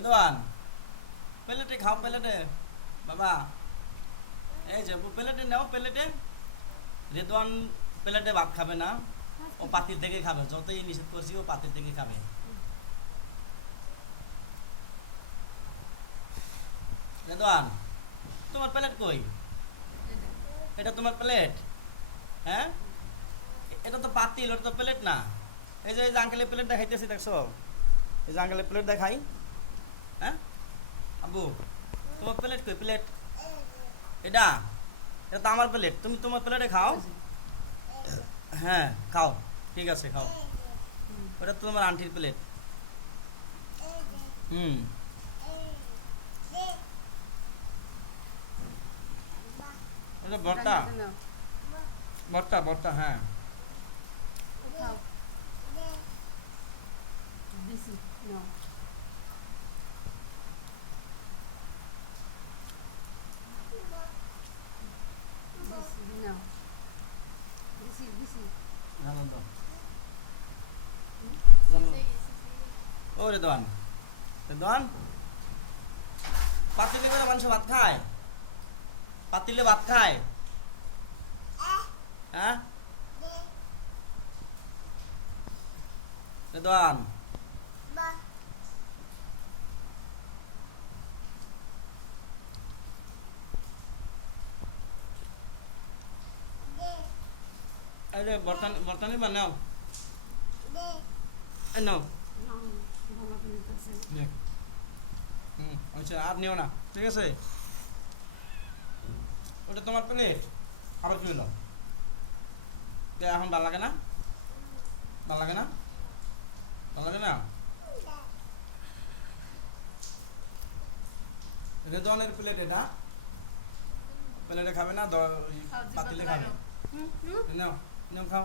রেদওয়ান প্লেটে খাও প্লেটে বাবা এই যে প্লেটে নাও প্লেটে রেদওয়ান প্লেটে ভাত খাবে না ও পাতিল থেকে খাবে যতই নিষেধ করছি ও পাতিল থেকে খাবে রেদওয়ান তোমার প্লেট কই এটা তোমার প্লেট হ্যাঁ এটা তো পাতিল ওটা তো প্লেট না এই যে আঙ্কেলের প্লেট দেখাইতেছি দেখছো এই যে আঙ্কেলের প্লেট দেখাই হ্যাঁ আব্বু তোমার প্লেট কই প্লেট এটা এটা তো আমার প্লেট তুমি তোমার প্লেটে খাও হ্যাঁ খাও ঠিক আছে খাও ওটা তো তোমার আন্টির প্লেট হুম ওটা ভর্তা ভর্তা ভর্তা হ্যাঁ Busy. No. Busy. No. Busy. জানো তো Hmm? ও রেদওয়ান রেদওয়ান পাতিলে করে মানুষ ভাত খায় পাতিলে ভাত খায় হ্যাঁ রেদওয়ান আরে বর্তমানে বর্তমানে বানাও নাও No. Vamos a poner entonces. দেখ আচ্ছা আর নিও না ঠিক আছে ওটা তোমার প্লেট আবার কি হলো এখন ভালো লাগে না ভালো লাগে না ভালো লাগে না রেদওয়ানের প্লেট এটা প্লেটে খাবে না পাতিলে খাবে Hmm? নাও নাও খাও